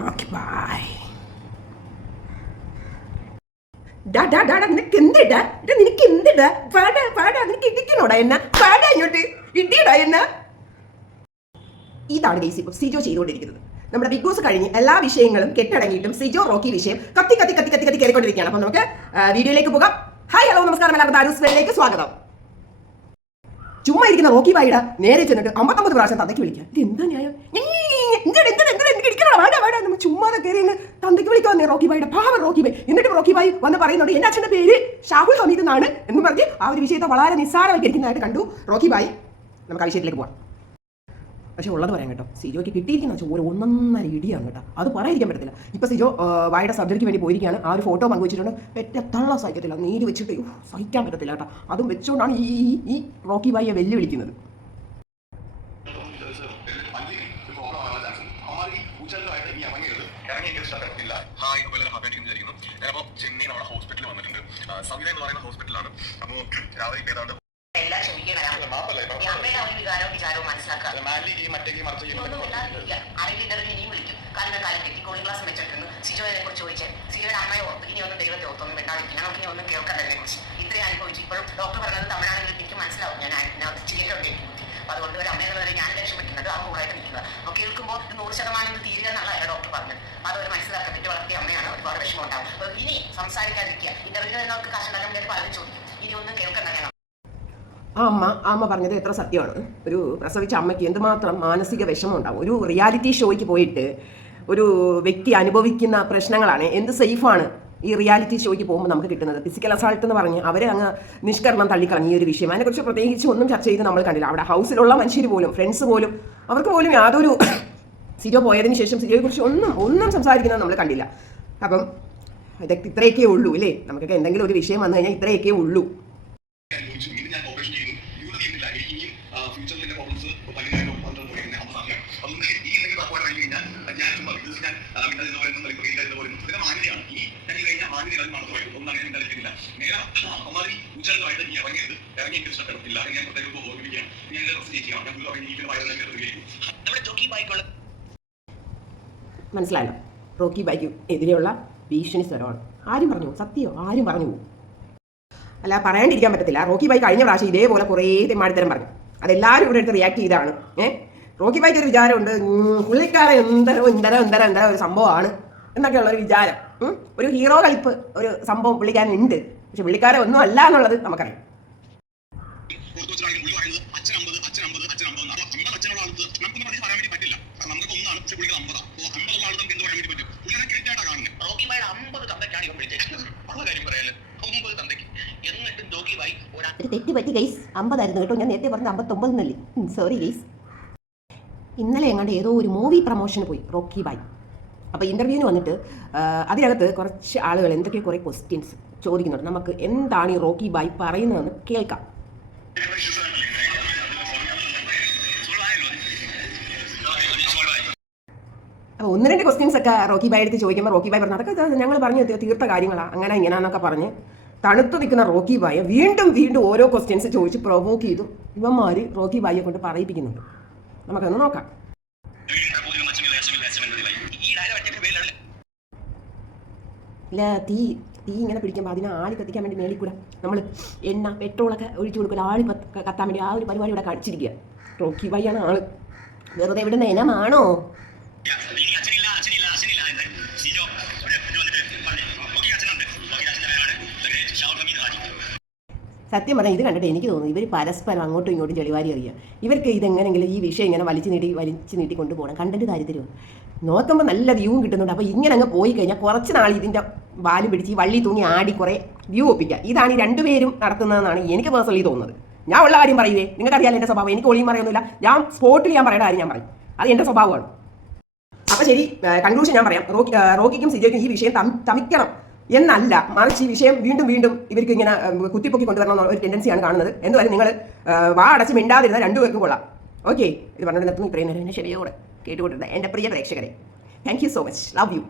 Rocky bye. നിനക്ക് എന്തിടാ? നിനക്ക് എന്തിടാ? നിനക്ക് ഇടിക്കണോടാ എന്ന? പാടാ ഇങ്ങോട്ട്, ഇടിയടാ എന്ന? ഇതാണ് ഗൈസ് ഇപ്പോൾ സിജോ ചെയ്തുകൊണ്ടിരിക്കുന്നത്. നമ്മുടെ ബിഗ് ബോസ് കഴിഞ്ഞ് എല്ലാ വിഷയങ്ങളും കെട്ടടങ്ങിയിട്ടും സിജോ റോക്കി വിഷയം കത്തി കയറിക്കൊണ്ടിരിക്കുകയാണ്. അപ്പോൾ നമുക്ക് വീഡിയോയിലേക്ക് പോകാം. ഹായ്, ഹലോ, നമസ്കാരം. എല്ലാവർക്കും താരൂസ് വേൾഡിലേക്ക് സ്വാഗതം. ചുമ്മാ ഇരിക്കുന്ന റോക്കി ബായിയുടെ നേരെ ചെന്നിട്ട് 59 പ്രാവശ്യം തന്തയ്ക്ക് വിളിക്കാം. ഇത് എന്താ ന്യായം? ചുമ്മാതെ കയറി തന്തയ്ക്ക് വിളിക്കാൻ റോക്കി ബായിയുടെ പാവം റോക്കി ബായ്. എന്നിട്ട് റോക്കി ബായ് വന്ന് പറയുന്നുണ്ട് എന്റെ അച്ഛന്റെ പേര് ഷാഹുൽ ഹമീദ് എന്നാണ് എന്ന് പറഞ്ഞ് ആ ഒരു വിഷയത്തെ വളരെ നിസ്സാരവൽക്കരിക്കുന്നതായിട്ട് കണ്ടു റോക്കി ബായ്. നമുക്ക് ആ വിഷയത്തിലേക്ക് പോകാം. പക്ഷെ ഉള്ളത് പറയാം കേട്ടോ, സിജോയ്ക്ക് കിട്ടിയിരിക്കുന്ന ചോറ് 1.5 ഇടിയാണ് കേട്ടോ. അത് പറയാതിരിക്കാൻ പറ്റത്തില്ല. ഇപ്പൊ സിജോ വായുടെ സർജറിക്ക് വേണ്ടി പോയിരിക്കുകയാണ്. ആ ഒരു ഫോട്ടോ പങ്കുവച്ചിട്ടുണ്ട്. പെറ്റ തള്ള സഹിക്കത്തില്ല, നീര് വെച്ചിട്ട് സഹിക്കാൻ പറ്റത്തില്ല കേട്ടോ. അതും വെച്ചുകൊണ്ടാണ് ഈ റോക്കി ബായിയെ വെല്ലുവിളിക്കുന്നത്. ഹോസ്പിറ്റലിൽ വന്നിട്ടുണ്ട്. സംവിധ എന്ന് പറയുന്ന ഹോസ്പിറ്റലാണ്. അപ്പോൾ രാവിലെ ഏതാണ്ട് സിജോയെ കുറിച്ച് ചോദിച്ചാൽ സിജോയുടെ അമ്മയെ ഓർത്ത് ഇനി ഒന്നും ദൈവത്തെ ഓർത്തൊന്നും വേണ്ടാതിരിക്കും. നമുക്ക് ഇനി ഒന്നും കേൾക്കാത്തതിനെ കുറിച്ച് ഇത്രയും അനുഭവിച്ചു. ഇപ്പോഴും ഡോക്ടർ പറഞ്ഞത് തമിഴാണെങ്കിൽ എനിക്ക് മനസ്സിലാവും. ഞാൻ ചിരിയൊക്കെ അപ്പോൾ അതുകൊണ്ട് ഒരു അമ്മയെന്ന് വരെ ഞാൻ രക്ഷപ്പെട്ടുന്നത് ആ കൂടായിട്ട് നിൽക്കുന്നത്. അപ്പോൾ കേൾക്കുമ്പോൾ 100% തീരുക എന്നുള്ളതാണ് ഡോക്ടർ പറഞ്ഞത്. അതൊരു മനസ്സിലാക്കാൻ പറ്റി വളർത്തിയ അമ്മയാണ്. ഒരുപാട് വിഷമം ഉണ്ടാവും. അപ്പോൾ ഇനി സംസാരിക്കാതിരിക്കുക. ഇന്റർവ്യൂ നമുക്ക് കാശുണ്ടാക്കാൻ വേണ്ടി പലരും ചോദിക്കും. ഇനി ഒന്നും കേൾക്കണ്ടല്ലോ. ആ അമ്മ പറഞ്ഞത് എത്ര സത്യമാണ്. ഒരു പ്രസവിച്ച അമ്മയ്ക്ക് എന്തുമാത്രം മാനസിക വിഷമം ഉണ്ടാവും. ഒരു റിയാലിറ്റി ഷോയ്ക്ക് പോയിട്ട് ഒരു വ്യക്തി അനുഭവിക്കുന്ന പ്രശ്നങ്ങളാണ്. എന്ത് സേഫാണ് ഈ റിയാലിറ്റി ഷോയ്ക്ക് പോകുമ്പോൾ നമുക്ക് കിട്ടുന്നത്. ഫിസിക്കൽ അസാൾട്ട് എന്ന് പറഞ്ഞ് അവരെ അങ്ങ് നിഷ്കരണം തള്ളിക്കളഞ്ഞ ഈ ഒരു വിഷയം. അതിനെക്കുറിച്ച് പ്രത്യേകിച്ച് ഒന്നും ചർച്ച ചെയ്ത് നമ്മൾ കണ്ടില്ല. അവിടെ ഹൗസിലുള്ള മനുഷ്യർ പോലും, ഫ്രണ്ട്സ് പോലും, അവർക്ക് പോലും യാതൊരു സിജോ പോയതിന് ശേഷം സിജോയെക്കുറിച്ച് ഒന്നും സംസാരിക്കുന്നത് നമ്മൾ കണ്ടില്ല. അപ്പം ഇതൊക്കെ ഇത്രയൊക്കെ ഉള്ളൂ അല്ലേ? നമുക്കൊക്കെ എന്തെങ്കിലും ഒരു വിഷയം വന്നു കഴിഞ്ഞാൽ ഇത്രയൊക്കെ ഉള്ളൂ. മനസ്സിലായല്ലോ? റോക്കി ബായ്ക്ക് എതിരെയുള്ള ഭീഷണി സ്വരമാണ്. ആരും പറഞ്ഞു? സത്യമോ? ആരും പറഞ്ഞു? അല്ല, പറയാണ്ടിരിക്കാൻ പറ്റത്തില്ല. റോക്കി ബായ് കഴിഞ്ഞ പ്രാവശ്യം ഇതേപോലെ കുറേ തെമ്മാടിത്തരം പറഞ്ഞു. അതെല്ലാവരും ഇവിടെ എടുത്ത് റിയാക്ട് ചെയ്താണ്. റോക്കി ബായ്ക്ക് ഒരു വിചാരമുണ്ട്, പുള്ളിക്കാരൻ എന്തര ഒരു സംഭവമാണ് എന്നൊക്കെയുള്ളൊരു വിചാരം. ഒരു ഹീറോ കളിപ്പ് ഒരു സംഭവം പുള്ളിക്കാരൻ ഉണ്ട്. പക്ഷെ പുള്ളിക്കാരൻ ഒന്നും അല്ല എന്നുള്ളത് നമുക്കറിയാം. തെറ്റ് പറ്റി ഗൈസ്. 50 കേട്ടോ. ഞാൻ നേരത്തെ പറഞ്ഞ 59 എന്നല്ലേ. Sorry guys. ഇന്നലെ എങ്ങാണ്ട് ഏതോ ഒരു മൂവി പ്രൊമോഷന് പോയി റോക്കി ബായ്. അപ്പോൾ ഇൻ്റർവ്യൂവിന് വന്നിട്ട് അതിനകത്ത് കുറച്ച് ആളുകൾ എന്തൊക്കെയോ കുറേ ക്വസ്റ്റ്യൻസ് ചോദിക്കുന്നുണ്ട്. നമുക്ക് എന്താണ് ഈ റോക്കി ബായ് പറയുന്നതെന്ന് കേൾക്കാം. അപ്പോൾ 1-2 ക്വസ്റ്റ്യൻസ് ഒക്കെ റോക്കി ബായ് എടുത്ത് ചോദിക്കുമ്പോൾ റോക്കി ബായ് പറഞ്ഞു അതൊക്കെ ഞങ്ങൾ പറഞ്ഞു തീർത്ത കാര്യങ്ങളാണ്, അങ്ങനെ ഇങ്ങനെയാന്നൊക്കെ പറഞ്ഞ് തണുത്തു നിൽക്കുന്ന റോക്കി ബായെ വീണ്ടും ഓരോ ക്വസ്റ്റ്യൻസ് ചോദിച്ച് പ്രൊവോക്ക് ചെയ്തു ഇവന്മാർ റോക്കി ബായെ കൊണ്ട് പറയിപ്പിക്കുന്നുണ്ട്. നമുക്കൊന്ന് നോക്കാം. ഇല്ല, തീ ഇങ്ങനെ പിടിക്കുമ്പോൾ അതിനെ ആളി കത്തിക്കാൻ വേണ്ടി മേളിക്കൂടെ നമ്മൾ എണ്ണ പെട്രോളൊക്കെ ഒഴിച്ചു കൊടുക്കില്ല. ആളി കത്താൻ വേണ്ടി ആ ഒരു പരിപാടി ഇവിടെ കാണിച്ചിരിക്കുക. റോക്കി ബായാണ് ആള്. വെറുതെ ഇവിടെ നയനമാണോ? സത്യം പറഞ്ഞാൽ ഇത് കണ്ടിട്ട് എനിക്ക് തോന്നുന്നു ഇവർ പരസ്പരം അങ്ങോട്ടും ഇങ്ങോട്ടും ചെളിവാരി അറിയാം. ഇവർക്ക് ഇതെങ്ങനെങ്കിലും ഈ വിഷയം ഇങ്ങനെ വലിച്ചു നീട്ടി കൊണ്ടുപോകണം. കണ്ടന്റ് കാര്യത്തിലും നോക്കുമ്പോൾ നല്ല വ്യൂവും കിട്ടുന്നുണ്ട്. അപ്പോൾ ഇങ്ങനെ അങ്ങ് പോയി കഴിഞ്ഞാൽ കുറച്ച് നാൾ ഇതിൻ്റെ വാല് പിടിച്ച് ഈ വള്ളി തൂങ്ങി ആടി കുറേ വ്യൂ ഒപ്പിക്കുക. ഇതാണ് ഈ രണ്ടുപേരും നടത്തുന്നതെന്നാണ് എനിക്ക് പേഴ്സണലി തോന്നുന്നത്. ഞാൻ ഉള്ള കാര്യം പറയുവേ, നിങ്ങൾക്കറിയാലോ എൻ്റെ സ്വഭാവം. എനിക്ക് ഒളിയും പറയുന്നില്ല. ഞാൻ സ്പോട്ടിൽ ഞാൻ പറയുന്ന കാര്യം ഞാൻ പറയും. അത് എൻ്റെ സ്വഭാവമാണ്. അപ്പോൾ ശരി, കൺക്ലൂഷൻ ഞാൻ പറയാം. റോക്കിക്കും സിജോയ്ക്കും ഈ വിഷയം തമിക്കണം എന്നല്ല, മറിച്ച് ഈ വിഷയം വീണ്ടും ഇവർക്ക് ഇങ്ങനെ കുത്തിപ്പൊക്കി കൊണ്ടുവരണം ഒരു ടെൻഡൻസിയാണ് കാണുന്നത്. എന്തായാലും നിങ്ങൾ വാ അടച്ച് മിണ്ടാതിരുന്ന രണ്ടുപേർക്കും കൊള്ളാം. ഓക്കെ, ഇത് പറഞ്ഞുകൊണ്ട് നിർത്തുന്നു. ഇത്രയും നേരം എന്നെ ശരിയോടെ കേട്ടുകൊണ്ടിരുന്ന എൻ്റെ പ്രിയ പ്രേക്ഷകരെ, thank you so much. Love you.